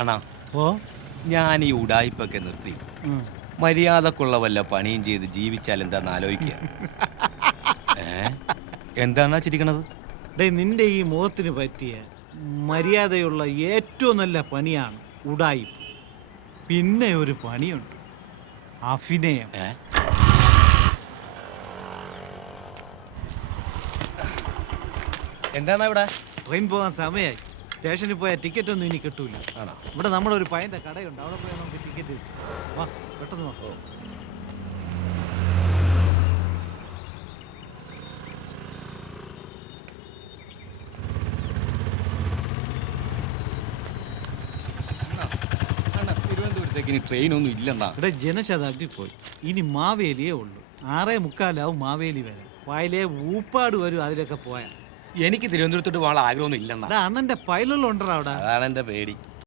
അണ്ണാ ഓ ഞാൻ ഈ ഉടായിപ്പൊക്കെ നിർത്തി മര്യാദക്കുള്ള വല്ല പണിയും ചെയ്ത് ജീവിച്ചാൽ എന്താന്ന് ആലോചിക്കുക. എന്താന്നാ ചിരിക്കണത്? ഡേ, നിന്റെ ഈ മുഖത്തിന് പറ്റിയ മര്യാദയുള്ള ഏറ്റവും നല്ല പണിയാണ് ഉടായി. പിന്നെ ഒരു പണിയുണ്ട്, അഭിനയം. എന്താണ് ഇവിടെ? ട്രെയിൻ പോകാൻ സമയമായി. സ്റ്റേഷനിൽ പോയാൽ ടിക്കറ്റ് ഒന്നും ഇനി കിട്ടൂല. ആണോ? ഇവിടെ നമ്മുടെ ഒരു പയ്യൻ്റെ കടയുണ്ട്, അവിടെ പോയാൽ നമുക്ക് ടിക്കറ്റ് കിട്ടും. വാ, പെട്ടെന്ന് വാ. തിരുവനന്തപുരത്തേക്ക് ഇനി ട്രെയിനൊന്നും ഇല്ലെന്നാ. ഇവിടെ ജനശതാബ്ദി പോയി, ഇനി മാവേലിയേ ഉള്ളൂ. 6:45 മാവേലി വരാം. വായിലേ ഊപ്പാട് വരും അതിലൊക്കെ പോയാൽ. എനിക്ക് തിരുവനന്തപുരത്തോട്ട് പോകാൻ ആഗ്രഹമൊന്നും ഇല്ലെന്നാ. അണ്ണന്റെ പൈലുള്ള ഉണ്ടോ അവിടെ? അതാണ് എൻ്റെ പേടി.